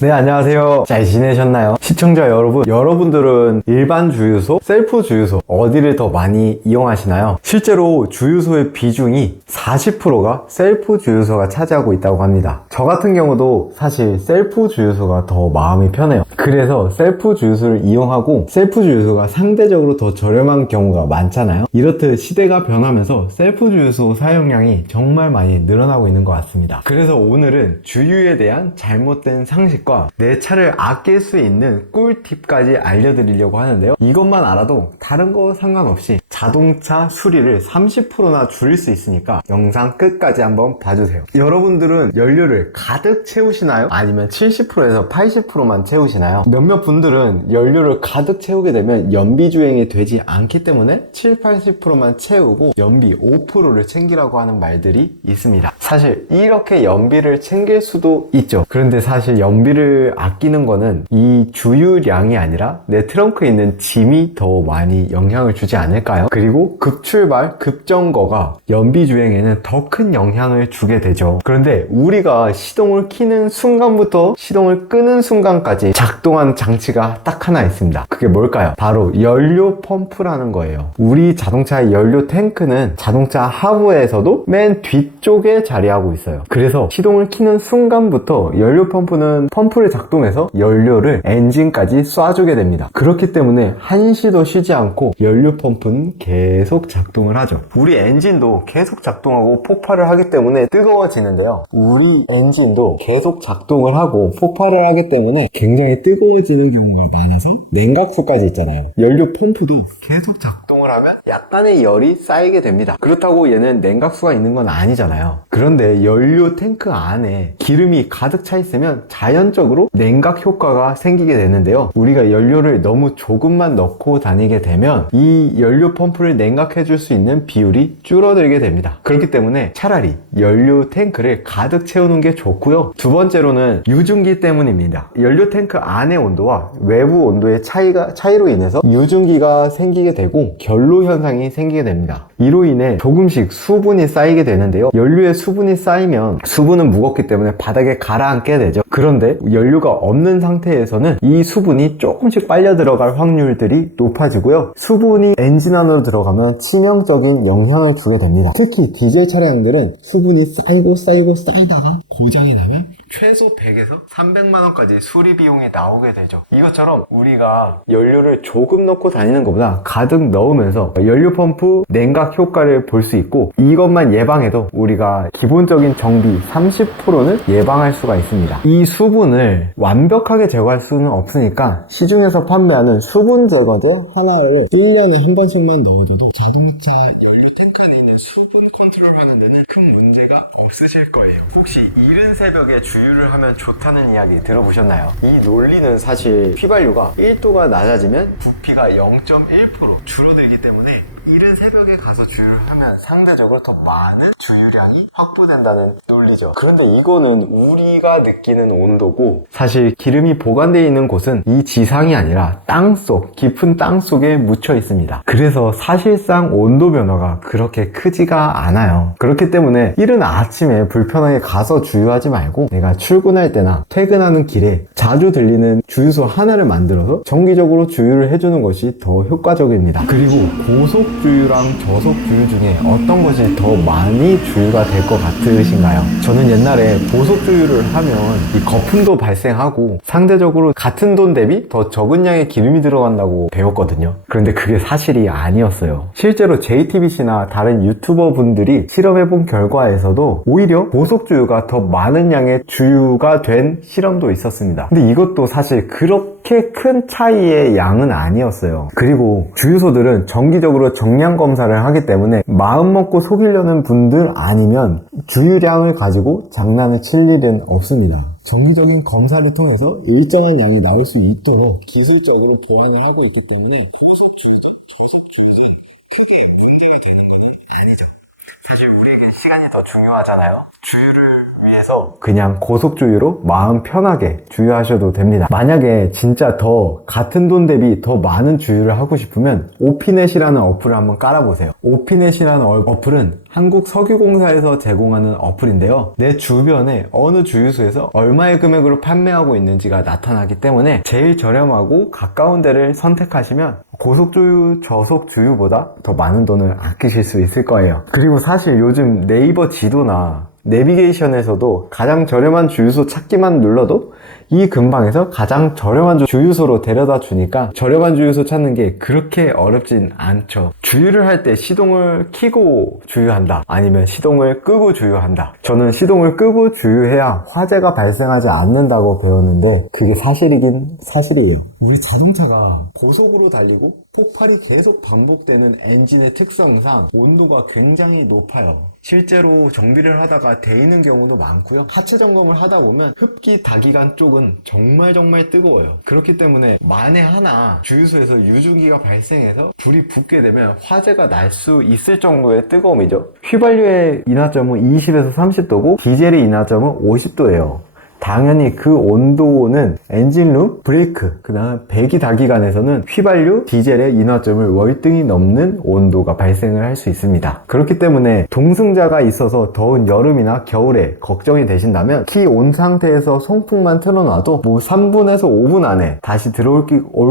네, 안녕하세요. 잘 지내셨나요? 시청자 여러분, 여러분들은 일반 주유소, 셀프 주유소 어디를 더 많이 이용하시나요? 실제로 주유소의 비중이 40%가 셀프 주유소가 차지하고 있다고 합니다. 저 같은 경우도 사실 셀프 주유소가 더 마음이 편해요. 그래서 셀프 주유소를 이용하고 셀프 주유소가 상대적으로 더 저렴한 경우가 많잖아요. 이렇듯 시대가 변하면서 셀프 주유소 사용량이 정말 많이 늘어나고 있는 것 같습니다. 그래서 오늘은 주유에 대한 잘못된 상식과 내 차를 아낄 수 있는 꿀팁까지 알려드리려고 하는데요. 이것만 알아도 다른 거 상관없이 자동차 수리를 30%나 줄일 수 있으니까 영상 끝까지 한번 봐주세요. 여러분들은 연료를 가득 채우시나요? 아니면 70%에서 80%만 채우시나요? 몇몇 분들은 연료를 가득 채우게 되면 연비 주행이 되지 않기 때문에 7, 80%만 채우고 연비 5%를 챙기라고 하는 말들이 있습니다. 사실 이렇게 연비를 챙길 수도 있죠. 그런데 사실 연비를 아끼는 거는 이 주유량이 아니라 내 트렁크에 있는 짐이 더 많이 영향을 주지 않을까요? 그리고 급출발, 급정거가 연비 주행에는 더 큰 영향을 주게 되죠. 그런데 우리가 시동을 켜는 순간부터 시동을 끄는 순간까지 작동하는 장치가 딱 하나 있습니다. 그게 뭘까요? 바로 연료 펌프라는 거예요. 우리 자동차의 연료 탱크는 자동차 하부에서도 맨 뒤쪽에 자리하고 있어요. 그래서 시동을 켜는 순간부터 연료 펌프는 펌프를 작동해서 연료를 엔진까지 쏴주게 됩니다. 그렇기 때문에 한시도 쉬지 않고 연료 펌프는 계속 작동을 하죠. 우리 엔진도 계속 작동하고 폭발을 하기 때문에 뜨거워지는데요. 우리 엔진도 계속 작동을 하고 폭발을 하기 때문에 굉장히 뜨거워지는 경우가 많아서 냉각수까지 있잖아요. 연료 펌프도 계속 작동을 하면 약간의 열이 쌓이게 됩니다. 그렇다고 얘는 냉각수가 있는 건 아니잖아요. 그런데 연료 탱크 안에 기름이 가득 차 있으면 자연적으로 냉각 효과가 생기게 되는데요. 우리가 연료를 너무 조금만 넣고 다니게 되면 이 연료 펌프를 냉각해 줄 수 있는 비율이 줄어들게 됩니다. 그렇기 때문에 차라리 연료 탱크를 가득 채우는 게 좋고요. 두 번째로는 유증기 때문입니다. 연료 탱크 안의 온도와 외부 온도의 차이로 인해서 유증기가 생기게 되고 결로 현상이 생기게 됩니다. 이로 인해 조금씩 수분이 쌓이게 되는데요. 연료에 수분이 쌓이면 수분은 무겁기 때문에 바닥에 가라앉게 되죠. 그런데 연료가 없는 상태에서는 이 수분이 조금씩 빨려 들어갈 확률들이 높아지고요. 수분이 엔진 안으로 들어가면 치명적인 영향을 주게 됩니다. 특히 디젤 차량들은 수분이 쌓이다가 고장이 나면 최소 100에서 300만원까지 수리 비용이 나오게 되죠. 이것처럼 우리가 연료를 조금 넣고 다니는 것보다 가득 넣으면서 연료 펌프 냉각 효과를 볼 수 있고, 이것만 예방해도 우리가 기본적인 정비 30%는 예방할 수가 있습니다. 이 수분을 완벽하게 제거할 수는 없으니까 시중에서 판매하는 수분 제거제 하나를 1년에 한 번씩만 넣어줘도 자동차 연료 탱크 안에 있는 수분 컨트롤하는 데는 큰 문제가 없으실 거예요. 혹시 이른 새벽에 주유를 하면 좋다는 이야기 들어보셨나요? 이 논리는 사실 휘발유가 1도가 낮아지면 부피가 0.1% 줄어들기 때문에 이른 새벽에 가서 주유를 하면 상대적으로 더 많은 주유량이 확보된다는 논리죠. 그런데 이거는 우리가 느끼는 온도고, 사실 기름이 보관되어 있는 곳은 이 지상이 아니라 땅속, 깊은 땅 속에 묻혀 있습니다. 그래서 사실상 온도 변화가 그렇게 크지가 않아요. 그렇기 때문에 이른 아침에 불편하게 가서 주유하지 말고 내가 출근할 때나 퇴근하는 길에 자주 들리는 주유소 하나를 만들어서 정기적으로 주유를 해주는 것이 더 효과적입니다. 그리고 고속 주유랑 저속 주유 중에 어떤 것이 더 많이 주유가 될 것 같으신가요? 저는 옛날에 고속 주유를 하면 이 거품도 발생하고 상대적으로 같은 돈 대비 더 적은 양의 기름이 들어간다고 배웠거든요. 그런데 그게 사실이 아니었어요. 실제로 JTBC나 다른 유튜버 분들이 실험해본 결과에서도 오히려 고속 주유가 더 많은 양의 주유가 된 실험도 있었습니다. 근데 이것도 사실 그렇게 큰 차이의 양은 아니었어요. 그리고 주유소들은 정기적으로 정량 검사를 하기 때문에 마음 먹고 속이려는 분들 아니면 주유량을 가지고 장난을 칠 일은 없습니다. 정기적인 검사를 통해서 일정한 양이 나올 수 있도록 기술적으로 보완을 하고 있기 때문에 사실 우리에게 시간이 더 중요하잖아요. 주유를 위해서 그냥 고속주유로 마음 편하게 주유하셔도 됩니다. 만약에 진짜 더 같은 돈 대비 더 많은 주유를 하고 싶으면 오피넷이라는 어플을 한번 깔아보세요. 오피넷이라는 어플은 한국석유공사에서 제공하는 어플인데요. 내 주변에 어느 주유소에서 얼마의 금액으로 판매하고 있는지가 나타나기 때문에 제일 저렴하고 가까운 데를 선택하시면 고속주유, 저속주유보다 더 많은 돈을 아끼실 수 있을 거예요. 그리고 사실 요즘 네이버 지도나 내비게이션에서도 가장 저렴한 주유소 찾기만 눌러도 이 근방에서 가장 저렴한 주유소로 데려다 주니까 저렴한 주유소 찾는 게 그렇게 어렵진 않죠. 주유를 할 때 시동을 켜고 주유한다, 아니면 시동을 끄고 주유한다. 저는 시동을 끄고 주유해야 화재가 발생하지 않는다고 배웠는데 그게 사실이긴 사실이에요. 우리 자동차가 고속으로 달리고 폭발이 계속 반복되는 엔진의 특성상 온도가 굉장히 높아요. 실제로 정비를 하다가 데이는 경우도 많고요. 하체 점검을 하다 보면 흡기 다기관 쪽은 정말 뜨거워요. 그렇기 때문에 만에 하나 주유소에서 유증기가 발생해서 불이 붙게 되면 화재가 날 수 있을 정도의 뜨거움이죠. 휘발유의 인하점은 20에서 30도고 디젤의 인하점은 50도예요. 당연히 그 온도는 엔진룸, 브레이크, 그 다음 배기 다기관에서는 휘발유, 디젤의 인하점을 월등히 넘는 온도가 발생을 할 수 있습니다. 그렇기 때문에 동승자가 있어서 더운 여름이나 겨울에 걱정이 되신다면 키 온 상태에서 송풍만 틀어놔도 3분에서 5분 안에 다시 들어올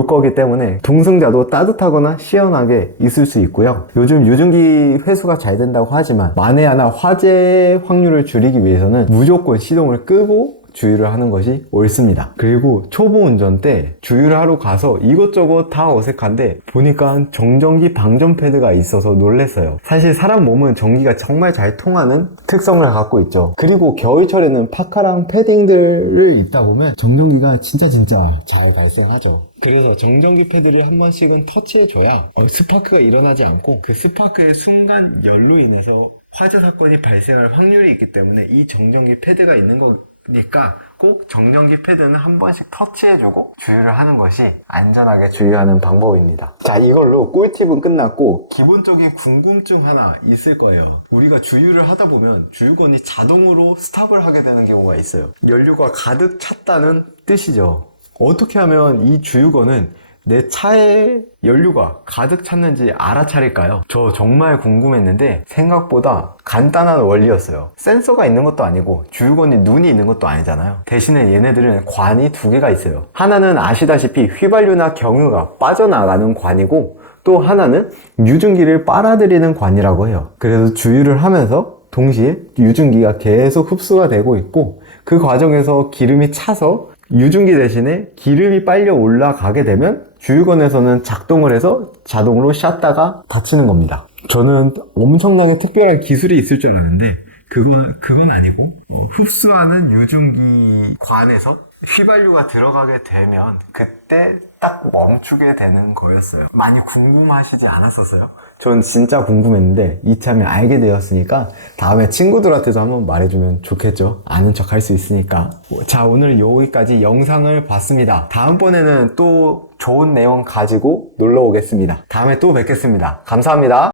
거기 때문에 동승자도 따뜻하거나 시원하게 있을 수 있고요. 요즘 유증기 회수가 잘 된다고 하지만 만에 하나 화재 확률을 줄이기 위해서는 무조건 시동을 끄고 주유를 하는 것이 옳습니다. 그리고 초보 운전 때 주유를 하러 가서 이것저것 다 어색한데 보니까 정전기 방전 패드가 있어서 놀랬어요. 사실 사람 몸은 전기가 정말 잘 통하는 특성을 갖고 있죠. 그리고 겨울철에는 파카랑 패딩들을 입다 보면 정전기가 진짜 잘 발생하죠. 그래서 정전기 패드를 한 번씩은 터치해줘야 스파크가 일어나지 않고 그 스파크의 순간 열로 인해서 화재 사건이 발생할 확률이 있기 때문에 이 정전기 패드가 있는 거니까 꼭 정전기 패드는 한 번씩 터치해주고 주유를 하는 것이 안전하게 주유하는 방법입니다. 자, 이걸로 꿀팁은 끝났고 기본적인 궁금증 하나 있을 거예요. 우리가 주유를 하다 보면 주유건이 자동으로 스탑을 하게 되는 경우가 있어요. 연료가 가득 찼다는 뜻이죠. 어떻게 하면 이 주유건은 내 차에 연료가 가득 찼는지 알아차릴까요? 저 정말 궁금했는데 생각보다 간단한 원리였어요. 센서가 있는 것도 아니고 주유건이 눈이 있는 것도 아니잖아요. 대신에 얘네들은 관이 두 개가 있어요. 하나는 아시다시피 휘발유나 경유가 빠져나가는 관이고 또 하나는 유증기를 빨아들이는 관이라고 해요. 그래서 주유를 하면서 동시에 유증기가 계속 흡수가 되고 있고 그 과정에서 기름이 차서 유증기 대신에 기름이 빨려 올라가게 되면 주유건에서는 작동을 해서 자동으로 샷다가 닫히는 겁니다. 저는 엄청나게 특별한 기술이 있을 줄 알았는데 그건 아니고 흡수하는 유증기관에서 휘발유가 들어가게 되면 그때 딱 멈추게 되는 거였어요. 많이 궁금하시지 않았었어요? 전 진짜 궁금했는데 이참에 알게 되었으니까 다음에 친구들한테도 한번 말해주면 좋겠죠? 아는 척 할 수 있으니까. 자, 오늘 여기까지 영상을 봤습니다. 다음번에는 또 좋은 내용 가지고 놀러 오겠습니다. 다음에 또 뵙겠습니다. 감사합니다.